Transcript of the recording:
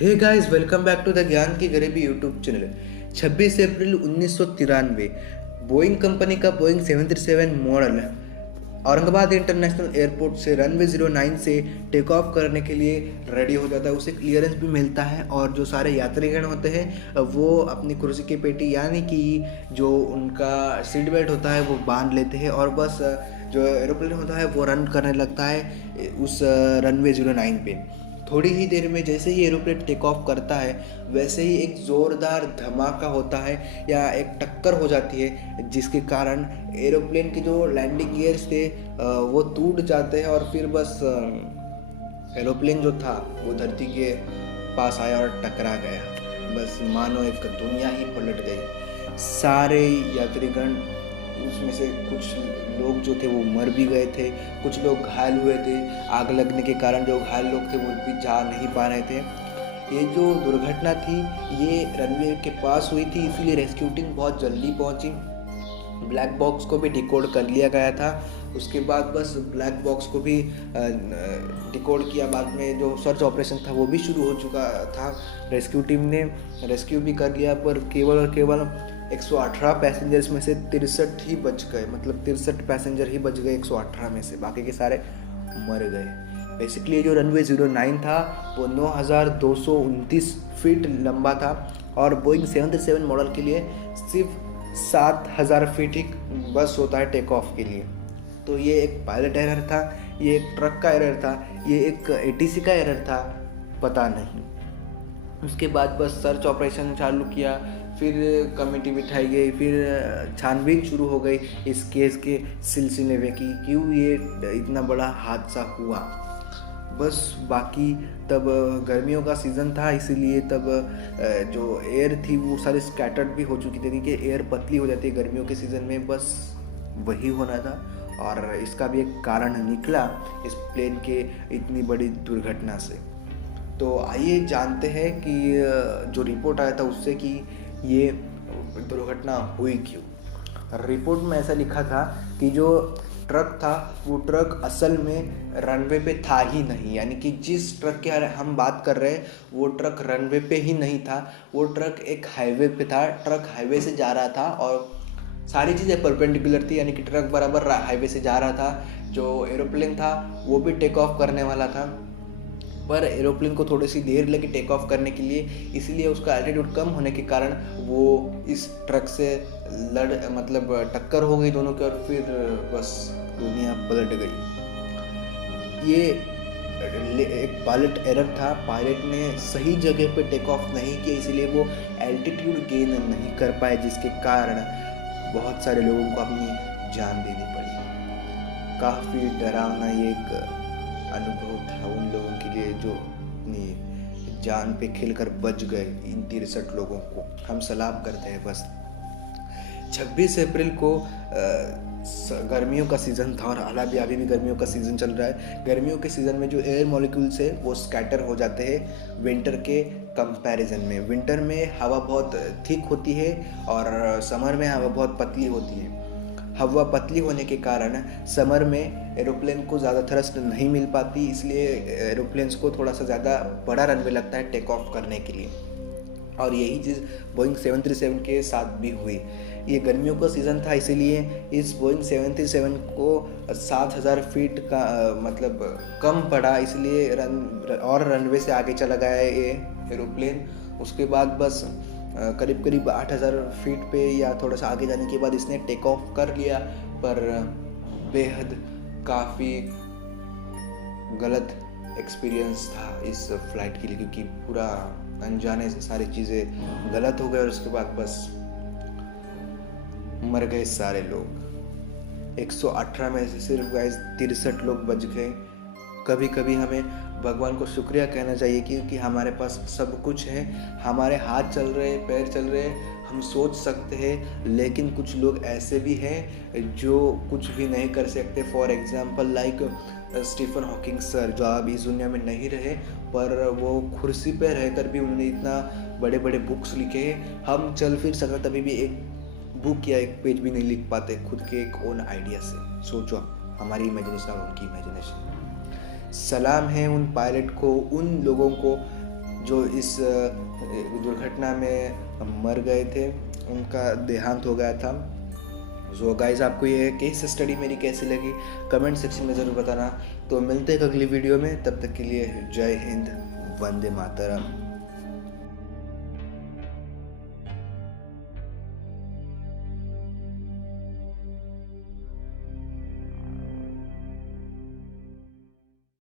Hey guys, welcome back to the Gyan Ki Garibi YouTube channel. 26 April 1993 Boeing company का Boeing 737 model Aurangabad international airport से runway 09 से take off करने के लिए रेडी हो जाता है। उसे क्लियरेंस भी मिलता है और जो सारे यात्रीगण होते हैं वो अपनी कुर्सी की पेटी यानी कि जो उनका सीट बेल्ट होता है वो बांध लेते हैं और बस जो एरोप्लेन होता है वो रन करने लगता है उस रनवे 09 पे। थोड़ी ही देर में जैसे ही एरोप्लेन टेक ऑफ करता है वैसे ही एक ज़ोरदार धमाका होता है या एक टक्कर हो जाती है, जिसके कारण एरोप्लेन के जो लैंडिंग गियर्स थे वो टूट जाते हैं और फिर बस एरोप्लेन जो था वो धरती के पास आया और टकरा गया। बस मानो एक दुनिया ही पलट गई। सारे यात्रीगण उसमें से कुछ लोग जो थे वो मर भी गए थे, कुछ लोग घायल हुए थे। आग लगने के कारण जो घायल लोग थे वो भी जा नहीं पा रहे थे। ये जो दुर्घटना थी ये रनवे के पास हुई थी, इसीलिए रेस्क्यू टीम बहुत जल्दी पहुंची। ब्लैक बॉक्स को भी डिकोड कर लिया गया था। उसके बाद बस ब्लैक बॉक्स को भी डिकोड किया। बाद में जो सर्च ऑपरेशन था वो भी शुरू हो चुका था। रेस्क्यू टीम ने रेस्क्यू भी कर लिया, पर केवल और केवल 118 पैसेंजर्स में से 63 ही बच गए। मतलब 63 पैसेंजर ही बच गए 118 में से, बाकी के सारे मर गए। बेसिकली जो रनवे 09 था वो 9229 फीट लंबा था और बोइंग 737 मॉडल के लिए सिर्फ 7000 फीट ही बस होता है टेक ऑफ के लिए। तो ये एक पायलट एरर था, ये एक ट्रक का एरर था, ये एक एटीसी का एरर था, पता नहीं। उसके बाद बस सर्च ऑपरेशन चालू किया, फिर कमेटी बिठाई गई, फिर छानबीन शुरू हो गई इस केस के सिलसिले में कि क्यों ये इतना बड़ा हादसा हुआ। बस बाकी तब गर्मियों का सीज़न था, इसीलिए तब जो एयर थी वो सारी स्कैटर्ड भी हो चुकी थी कि एयर पतली हो जाती है गर्मियों के सीज़न में, बस वही होना था। और इसका भी एक कारण निकला इस प्लेन के इतनी बड़ी दुर्घटना से। तो आइए जानते हैं कि जो रिपोर्ट आया था उससे कि ये दुर्घटना हुई क्यों। रिपोर्ट में ऐसा लिखा था कि जो ट्रक था वो ट्रक असल में रनवे पे था ही नहीं, यानी कि जिस ट्रक के हम बात कर रहे हैं वो ट्रक रनवे पे ही नहीं था। वो ट्रक एक हाईवे पे था, ट्रक हाईवे से जा रहा था और सारी चीज़ें परपेंडिकुलर थी, यानी कि ट्रक बराबर हाईवे से जा रहा था। जो एरोप्लेन था वो भी टेक ऑफ करने वाला था, पर एरोप्लेन को थोड़ी सी देर लगी टेक ऑफ करने के लिए, इसलिए उसका एल्टीट्यूड कम होने के कारण वो इस ट्रक से टक्कर हो गई दोनों की और फिर बस दुनिया पलट गई। ये एक पायलट एरर था, पायलट ने सही जगह पे टेक ऑफ नहीं किया, इसीलिए वो एल्टीट्यूड गेन नहीं कर पाए, जिसके कारण बहुत सारे लोगों को अपनी जान देनी पड़ी। काफ़ी डरावना ये एक अनुभव था उन लोगों के लिए जो अपनी जान पे खेलकर बच गए। इन 63 लोगों को हम सलाम करते हैं। बस 26 अप्रैल को गर्मियों का सीज़न था और अभी भी गर्मियों का सीज़न चल रहा है। गर्मियों के सीज़न में जो एयर मॉलिक्यूल्स है वो स्कैटर हो जाते हैं विंटर के कंपैरिजन में। विंटर में हवा बहुत थिक होती है और समर में हवा बहुत पतली होती है। हवा पतली होने के कारण समर में एरोप्लेन को ज़्यादा थ्रस्ट नहीं मिल पाती, इसलिए एरोप्लेन्स को थोड़ा सा ज़्यादा बड़ा रनवे लगता है टेक ऑफ करने के लिए। और यही चीज़ बोइंग 737 के साथ भी हुई। ये गर्मियों का सीज़न था, इसीलिए इस बोइंग 737 को 7000 फीट का कम पड़ा, इसलिए रनवे से आगे चला गया ये एरोप्लेन। उसके बाद बस करीब 8000 फीट पे या थोड़ा सा आगे जाने के बाद इसने टेक ऑफ कर लिया, पर बेहद काफ़ी गलत एक्सपीरियंस था इस फ्लाइट के लिए, क्योंकि पूरा अनजाने से सारी चीज़ें गलत हो गए और उसके बाद बस मर गए सारे लोग। 118 में से सिर्फ गाइस 63 लोग बच गए। कभी कभी हमें भगवान को शुक्रिया कहना चाहिए क्योंकि हमारे पास सब कुछ है, हमारे हाथ चल रहे हैं, पैर चल रहे हैं, हम सोच सकते हैं, लेकिन कुछ लोग ऐसे भी हैं जो कुछ भी नहीं कर सकते। For example like Stephen Hawking sir, जो अब इस दुनिया में नहीं रहे, पर वो कुर्सी पे रहकर भी उन्होंने इतना बड़े बड़े बुक्स लिखे। हम चल फिर सकते तभी भी एक बुक या एक पेज भी नहीं लिख पाते खुद के एक ओन आइडिया से। सोचो हमारी इमेजिनेशन और उनकी इमेजिनेशन। सलाम है उन पायलट को, उन लोगों को जो इस दुर्घटना में मर गए थे, उनका देहांत हो गया था। सो गाइस, आपको ये केस स्टडी मेरी कैसी लगी कमेंट सेक्शन में ज़रूर बताना। तो मिलते हैं अगली वीडियो में, तब तक के लिए जय हिंद, वंदे मातरम।